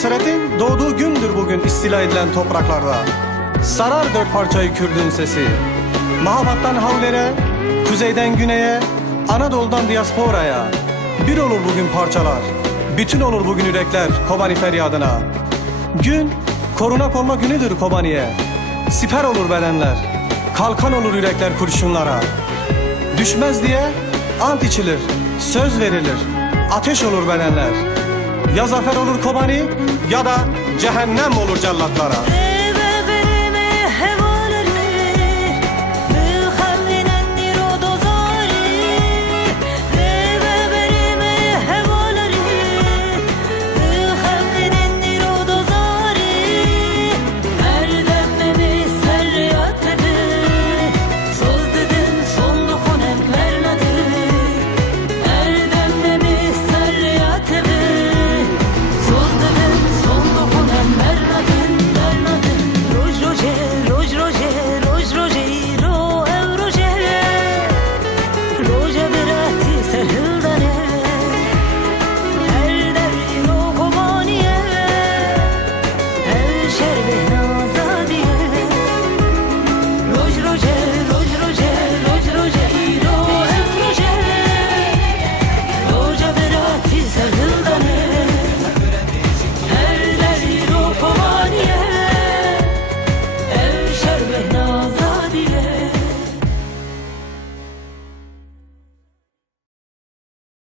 Esaretin doğduğu gündür bugün istila edilen topraklarda. Sarar dört parçayı Kürdün sesi. Mahabattan Havler'e, kuzeyden güneye, Anadolu'dan diasporaya. Bir olur bugün parçalar, bütün olur bugün yürekler Kobani feryadına. Gün koruna konma günüdür Kobani'ye. Siper olur bedenler, kalkan olur yürekler kurşunlara. Düşmez diye ant içilir, söz verilir, ateş olur bedenler. Ya zafer olur Kobani ya da cehennem olur cellatlara.